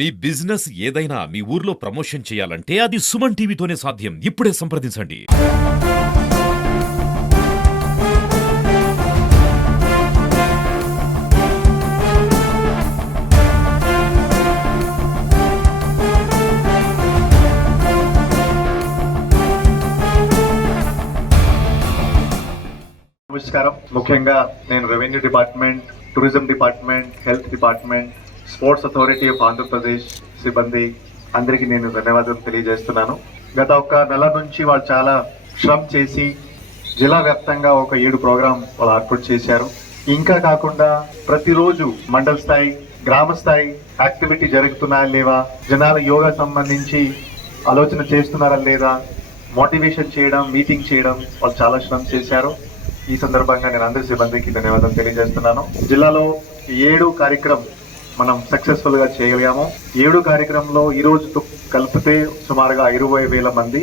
మీ business ఏదైనా మీ ఊర్లో promotion చేయాలంటే అది సుమన్ టీవీతోనే సాధ్యం. ఇప్పుడే సంప్రదించండి. నమస్కారం. ముఖ్యంగా నేను revenue department, tourism department, health department, sports authority of Andhra Pradesh సిబ్బంది అందరికీ నేను ధన్యవాదాలు తెలియజేస్తున్నాను. గత ఒక్క నెల నుంచి వాళ్ళు చాలా శ్రమ చేసి జిల్లా వ్యాప్తంగా ఒక 7 ప్రోగ్రాం వాళ్ళు ఏర్పాటు చేశారు. ఇంకా కాకుండా ప్రతిరోజు మండల స్థాయి, గ్రామ స్థాయి యాక్టివిటీ జరుగుతున్నాయా లేవా, జనాల యోగా సంబంధించి ఆలోచన చేస్తున్నారా లేదా, మోటివేషన్ చేయడం, మీటింగ్ చేయడం వాళ్ళు చాలా శ్రమ చేశారు. ఈ సందర్భంగా నేను అందరి సిబ్బందికి ధన్యవాదాలు తెలియజేస్తున్నాను. జిల్లాలో 7 కార్యక్రమం మనం సక్సెస్ఫుల్ గా చేయగలిగాము. 7 కార్యక్రమంలో ఈ రోజుతో కలిపితే సుమారుగా 20,000 మంది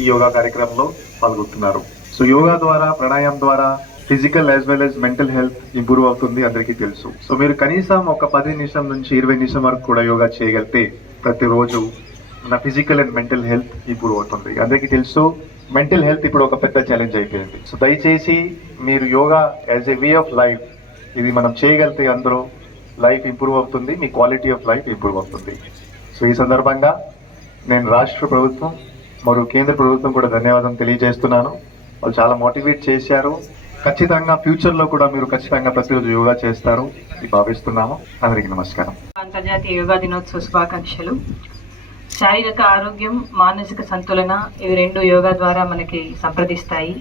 ఈ యోగా కార్యక్రమంలో పాల్గొంటున్నారు. సో యోగా ద్వారా, ప్రాణాయామం ద్వారా physical as well as mental health improve అవుతుంది, అందరికీ తెలుసు. సో మీరు కనీసం ఒక 10 నిమిషం నుంచి 20 నిమిషం వరకు కూడా యోగా చేయగలిగితే ప్రతిరోజు మన physical and mental health improve అవుతుంది. అందరికీ తెలుసు, మెంటల్ హెల్త్ ఇప్పుడు ఒక పెద్ద ఛాలెంజ్ అయిపోయింది. సో దయచేసి మీరు yoga as a way of life, ఇది మనం చేయగలిగితే అందరూ లైఫ్ ఇంప్రూవ్ అవుతుంది, మీ క్వాలిటీ ఆఫ్ లైఫ్ ఇంప్రూవ్ అవుతుంది. సో ఈ సందర్భంగా నేను రాష్ట్ర ప్రభుత్వం మరియు కేంద్ర ప్రభుత్వం కూడా ధన్యవాదం తెలియజేస్తున్నాను. వాళ్ళు చాలా మోటివేట్ చేశారు. ఖచ్చితంగా ఫ్యూచర్ లో కూడా మీరు ఖచ్చితంగా ప్రతిరోజు యోగా చేస్తారు ఇది భావిస్తున్నాము. అందరికీ నమస్కారం. అంతర్జాతీయ యోగా దినోత్సవ శుభాకాంక్షలు. శారీరక ఆరోగ్యం, మానసిక సంతులన, ఇవి 2 యోగా ద్వారా మనకి సంప్రదిస్తాయి.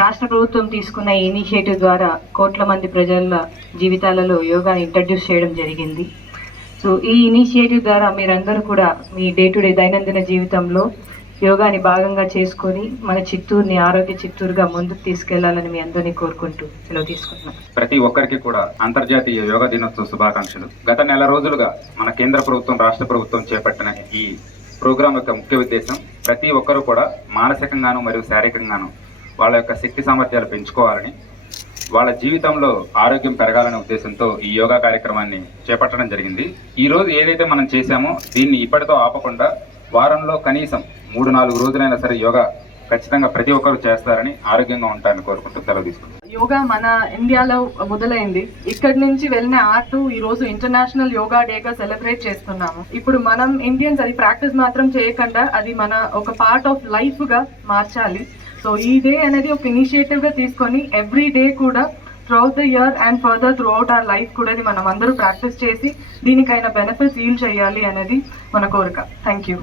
రాష్ట్ర ప్రభుత్వం తీసుకున్న ఈ ఇనిషియేటివ్ ద్వారా కోట్ల మంది ప్రజల జీవితాలలో యోగాని ఇంట్రడ్యూస్ చేయడం జరిగింది. సో ఈ ఇనిషియేటివ్ ద్వారా మీరందరూ కూడా మీ డే టు డే దైనందిన జీవితంలో యోగాని భాగంగా చేసుకొని మన చిత్తూరుని ఆరోగ్య చిత్తూరుగా ముందుకు తీసుకెళ్లాలని మీ అందరినీ కోరుకుంటూ సెలవు తీసుకుంటున్నాను. ప్రతి ఒక్కరికి కూడా అంతర్జాతీయ యోగా దినోత్సవ శుభాకాంక్షలు. గత నెల రోజులుగా మన కేంద్ర ప్రభుత్వం, రాష్ట్ర ప్రభుత్వం చేపట్టిన ఈ ప్రోగ్రాం యొక్క ముఖ్య ఉద్దేశం ప్రతి ఒక్కరూ కూడా మానసికంగాను మరియు శారీరకంగాను వాళ్ళ యొక్క శక్తి సామర్థ్యాలు పెంచుకోవాలని, వాళ్ళ జీవితంలో ఆరోగ్యం పెరగాలనే ఉద్దేశంతో ఈ యోగా కార్యక్రమాన్ని చేపట్టడం జరిగింది. ఈ రోజు ఏదైతే మనం చేశామో దీన్ని ఇప్పటితో ఆపకుండా వారంలో కనీసం 3-4 రోజులైనా సరే యోగా ఖచ్చితంగా ప్రతి ఒక్కరు చేస్తారని, ఆరోగ్యంగా ఉంటారని కోరుకుంటూ సెలవు తీసుకుంటాం. యోగా మన ఇండియాలో మొదలైంది. ఇక్కడి నుంచి వెళ్ళిన ఆర్ట్ ఈ రోజు ఇంటర్నేషనల్ యోగా డేగా సెలబ్రేట్ చేస్తున్నాము. ఇప్పుడు మనం ఇండియన్స్ అది ప్రాక్టీస్ మాత్రం చేయకుండా అది మన ఒక పార్ట్ ఆఫ్ లైఫ్ గా మార్చాలి. సో ఈ డే అనేది ఒక ఇనిషియేటివ్ గా తీసుకొని ఎవ్రీ డే కూడా throughout the year and further throughout our life కూడా ఇది మనం అందరూ ప్రాక్టీస్ చేసి దీనికైనా బెనిఫిట్స్ ఈల్ చేయాలి అనేది మన కోరిక. Thank you.